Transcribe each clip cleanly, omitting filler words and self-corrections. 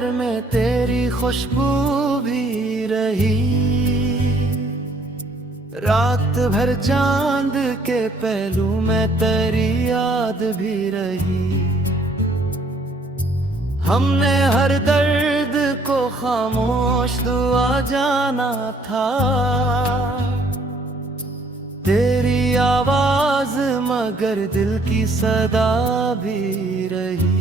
शहर में तेरी खुशबू भी रही। रात भर चांद के पहलू में तेरी याद भी रही। हमने हर दर्द को खामोश दुआ जाना था। तेरी आवाज मगर दिल की सदा भी रही।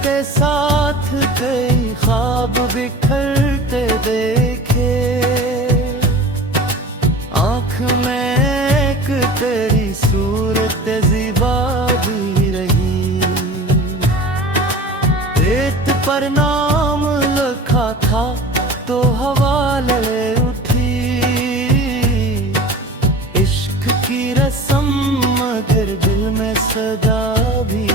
के साथ कई ख्वाब बिखरते देखे। आँख में एक तेरी सूरत ज़िबा भी रही। रेत पर नाम लिखा था तो हवा लड़े उठी। इश्क की रस्म मगर दिल में सदा भी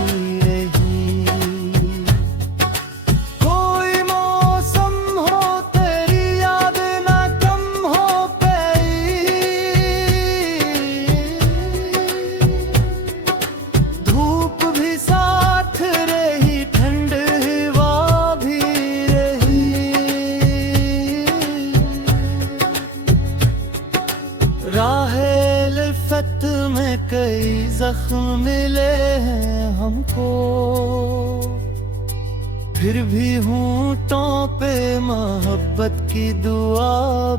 राहे लिफ़त में कई जख्म मिले हैं हमको। फिर भी होंठों पे मोहब्बत की दुआ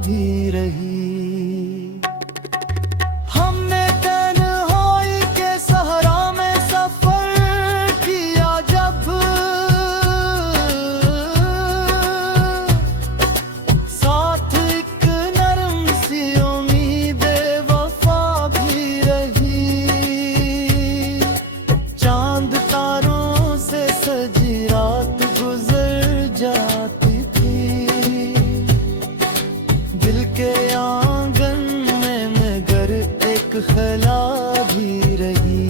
भी रही। हमने तन्हाई के सहरा में सफर किया जब, साथ एक नरम सी रात गुजर जाती थी। दिल के आंगन में मगर एक खला भी रही।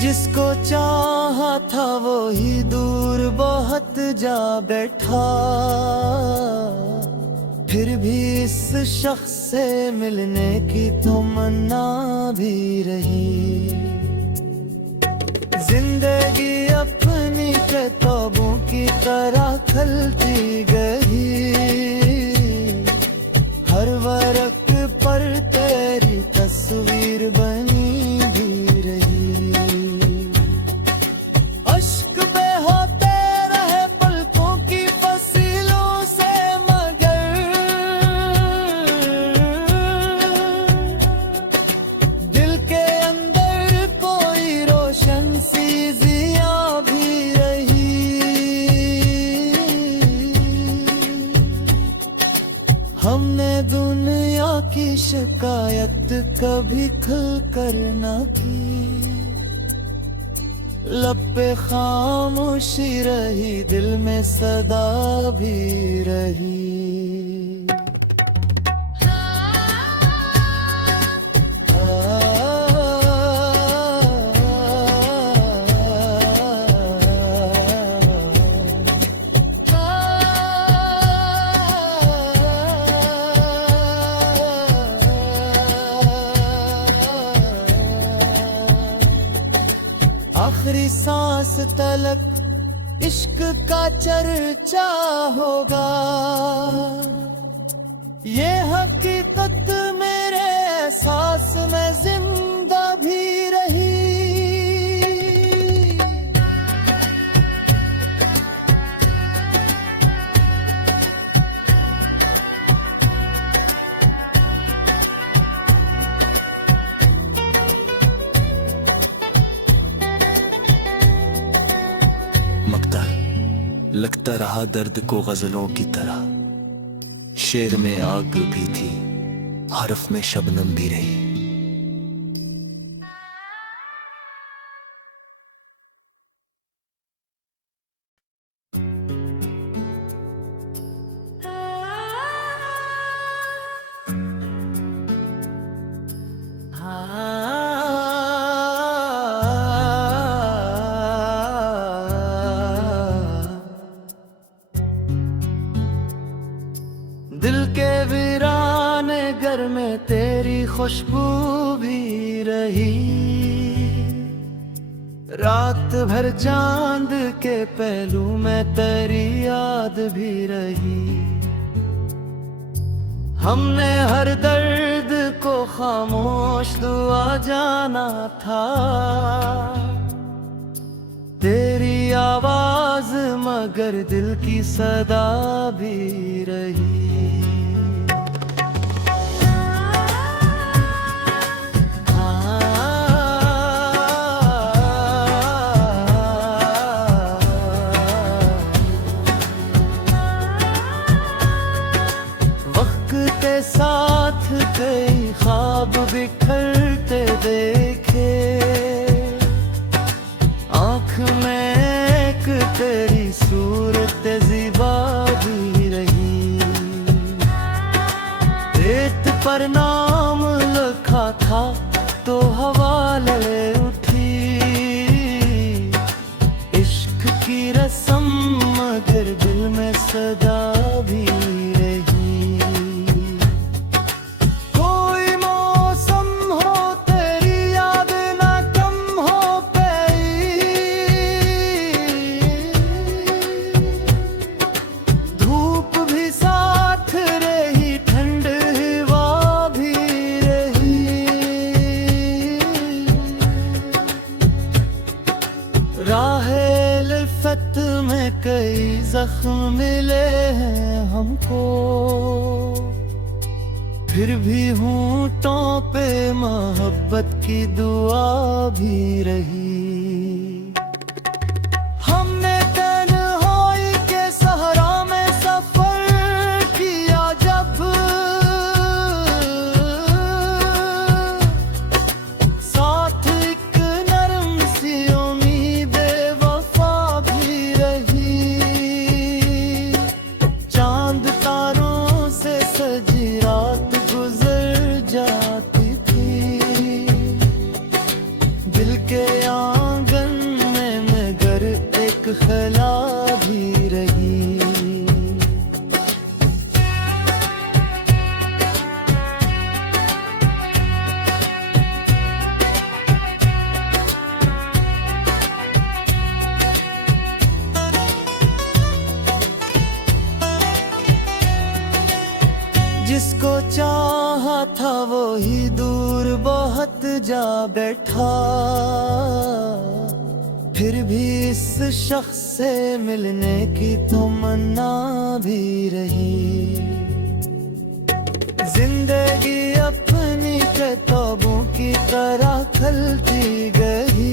जिसको चाहा था वो ही दूर बहुत जा बैठा। फिर भी इस शख्स से मिलने की तमन्ना भी रही। जिंदगी अपनी किताबों की तरह खलती गई। हर वर्क पर तेरी तस्वीर बनी भी रही। अश्क पे होते रहे पलकों की फसीलों से मगर दिल के अंदर कोई रोशन सी ज़िया भी रही। हमने दुनिया की शिकायत कभी खुलकर न की। लब पे खामोशी रही, दिल में सदा भी रही। आखिरी सांस तलक इश्क का चर्चा होगा। ये हकीकत मेरे एहसास में जिंदा भी रही। लगता रहा दर्द को गजलों की तरह। शेर में आग भी थी, हरफ में शबनम भी रही। में तेरी खुशबू भी रही। रात भर चांद के पहलू में तेरी याद भी रही। हमने हर दर्द को खामोश दुआ जाना था। तेरी आवाज मगर दिल की सदा भी रही। वक्त के साथ कई ख्वाब बिखरते देखे। आँख में एक तेरी सूरत ज़िबा भी रही। रेत पर नाम लिखा था तो हवा लड़े उठी। इश्क की रस्म मगर दिल में सदा भी रही। कोई मौसम हो तेरी याद ना कम हो पाई। धूप भी साथ रही, ठंड हवा भी रही। राहे लिफ़त में कई जख्म मिले हैं हमको। फिर भी होंठों पे मोहब्बत की दुआ भी रही। हमने तन्हाई के सहरा में सफर किया जब। साथ एक नरम सी उम्मीद वफा भी रही। चांद तारों से सजी रात गुजर जाती थी। दिल के आंगन में मगर एक खला भी रही। जिसको चाहा था वो ही दूर बहुत जा बैठा। फिर भी इस शख्स से मिलने की तमन्ना भी रही। जिंदगी अपनी किताबों की तरह खलती गई।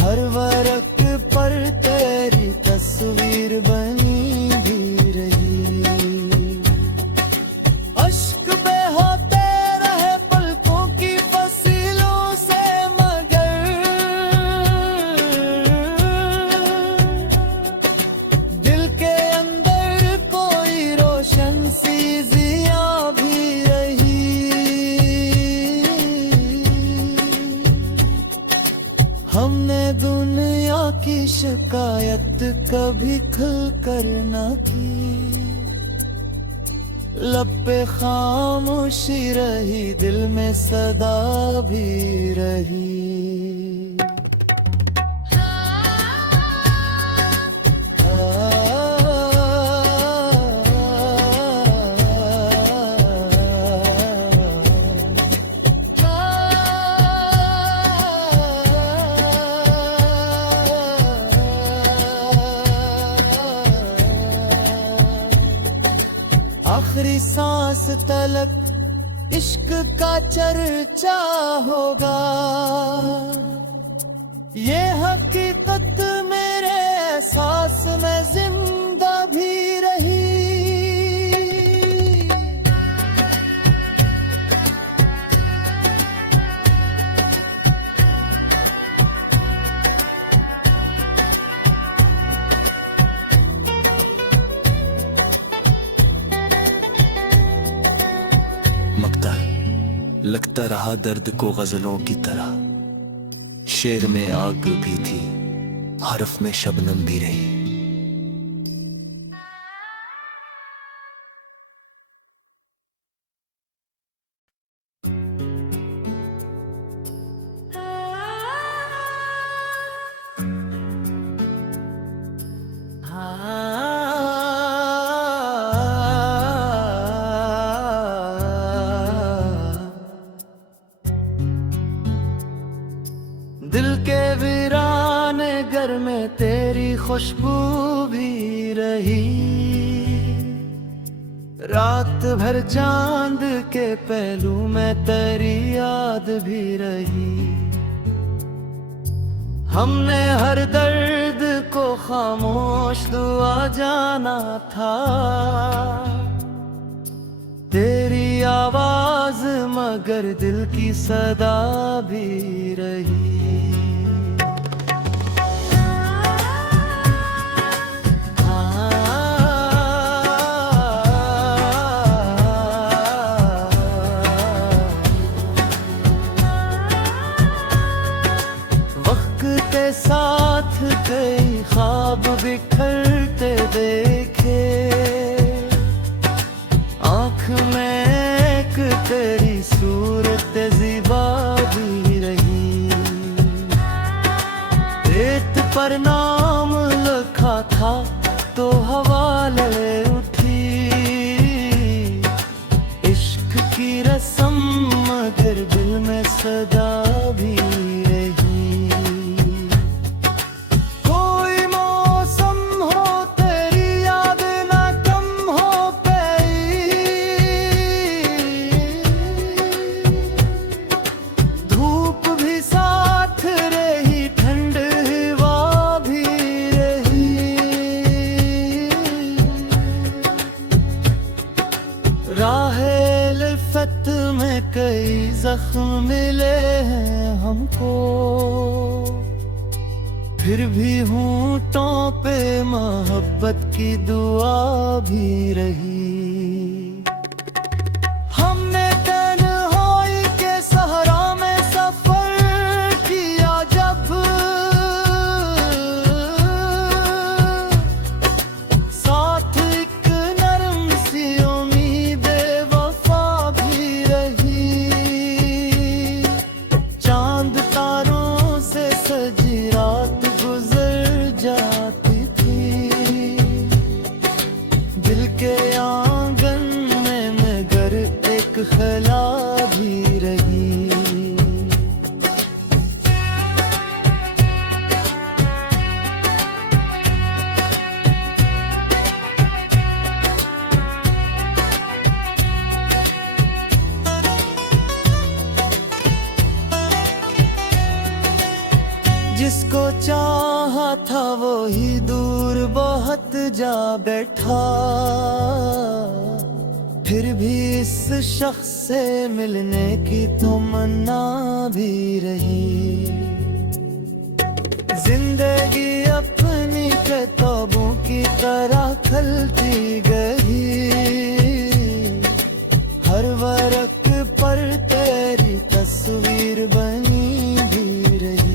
हर वर्क पर तेरी तस्वीर बनी भी रही। अश्क बहाते रहे पलकों की फसीलों से मगर दिल के अंदर कोई रोशन सी ज़िया भी रही। हमने दुनिया की शिकायत कभी खुलकर न की। लब पे खामोशी रही, दिल में सदा भी रही। आखिरी सांस तलक इश्क का चर्चा होगा। ये हकीकत मेरे एहसास में जिंदा भी रही। मकता लगता रहा दर्द को गजलों की तरह। शेर में आग भी थी, हरफ में शबनम भी रही। शहर में तेरी खुशबू भी रही। रात भर चांद के पहलू में तेरी याद भी रही। हमने हर दर्द को खामोश दुआ जाना था। तेरी आवाज मगर दिल की सदा भी रही। वक्त के साथ कई ख्वाब बिखरते देखे। आँख में एक तेरी सूरत ज़िबा भी रही। रेत पर नाम लिखा था तो हवा लड़े उठी। इश्क की रस्म मगर दिल में सदा भी रही। कोई मौसम हो तेरी याद ना कम हो पाई। धूप भी साथ रही, ठंड हवा भी रही। राहे लिफ़त में कई जख्म मिले हैं हमको। फिर भी होंठों पे मोहब्बत की दुआ भी रही। हमने तन्हाई के सहरा में सफर किया जब। साथ एक नरम सी उम्मीद वफा भी रही। चांद तारों से सजी रात गुजर जाती थी। दिल के आंगन में मगर एक खला भी रही। जिसको चाहा था वो ही दूर बहुत जा बैठा। फिर भी इस शख्स से मिलने की तमन्ना भी रही। जिंदगी अपनी किताबों की तरह खलती गई। हर वर्क पर तेरी तस्वीर बनी भी रही।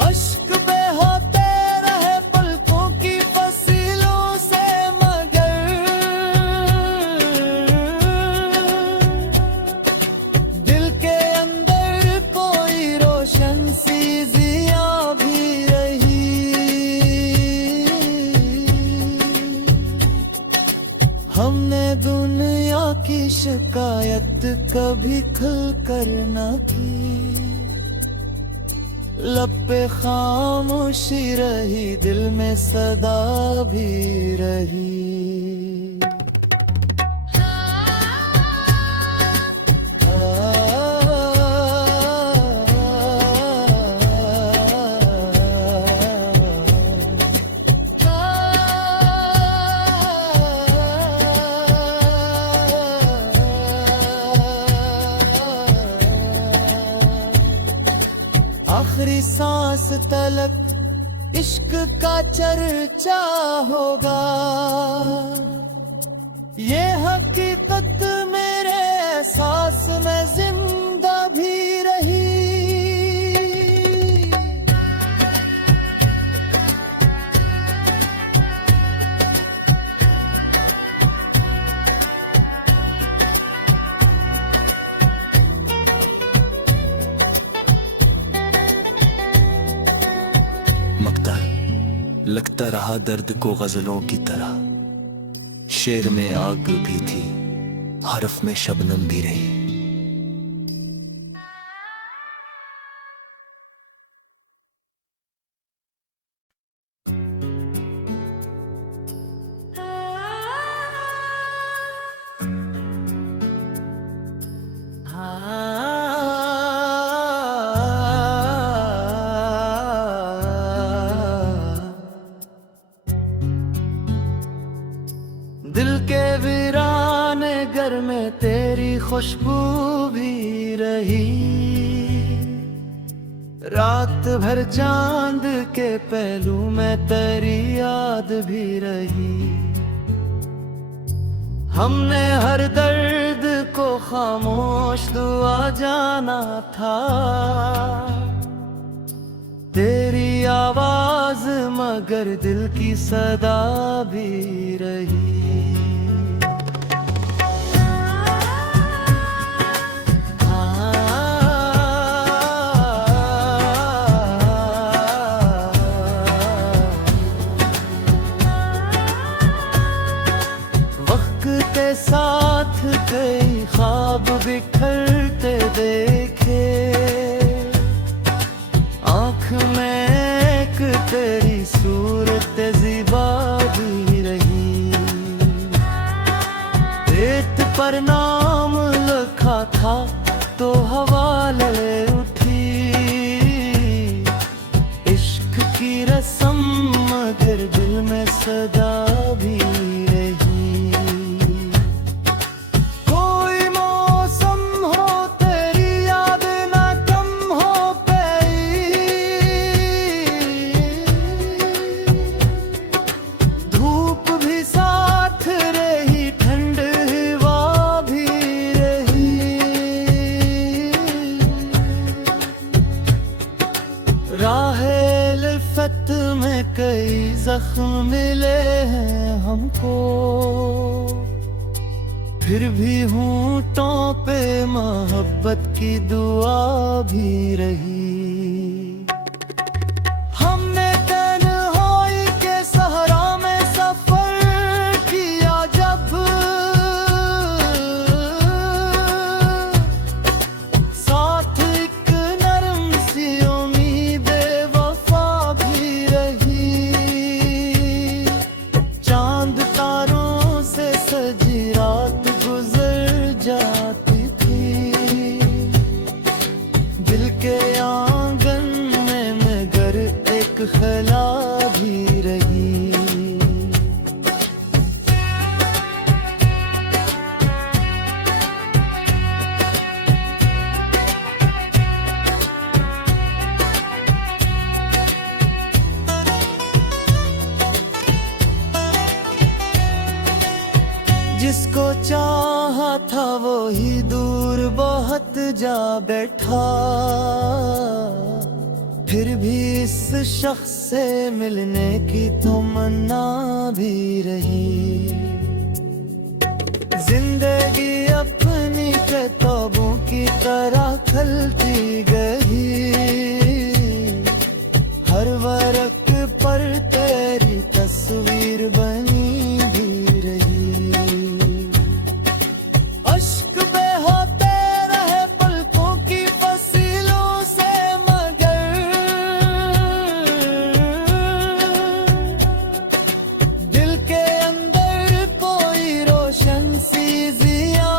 अश्क बहाते रहे पलकों की फसीलों से मगर दिल के अंदर कोई रोशन सी जिया भी रही। हमने दुनिया की शिकायत कभी खुल कर न की। लब पे खामोशी रही, दिल में सदा भी रही। आखिरी सांस तलक इश्क का चर्चा होगा। ये हकीकत मेरे एहसास में जिंदा भी रही। लगता रहा दर्द को गजलों की तरह। शेर में आग भी थी, हरफ में शबनम भी रही। खुशबू भी रही। रात भर चांद के पहलू में तेरी याद भी रही। हमने हर दर्द को खामोश दुआ जाना था। तेरी आवाज मगर दिल की सदा भी रही। के साथ कई ख्वाब बिखरते देखे। आँख में एक तेरी सूरत ज़िबा भी रही। रेत पर नाम लिखा था तो हवा ले उठी। इश्क की रस्म मगर दिल में सदा भी राह-ए-लिफ़त में कई जख्म मिले हैं हमको। फिर भी होंठों पे मोहब्बत की दुआ भी रही। हमने तन्हाई के सहरा में सफर किया जब, साथ एक नरम सी रात गुजर जाती थी। दिल के आंगन में मगर एक खला भी रही। जिसको चाहा था वो ही दूर बहुत जा बैठा। फिर भी इस शख्स से मिलने की तमन्ना भी रही। जिंदगी अपनी किताबों की तरह खलती गई। हर वर्क पर तेरी तस्वीर बनी भी रही। अश्क बहाते रहे पलकों की फसीलों से मगर दिल के अंदर कोई रोशन सी ज़िया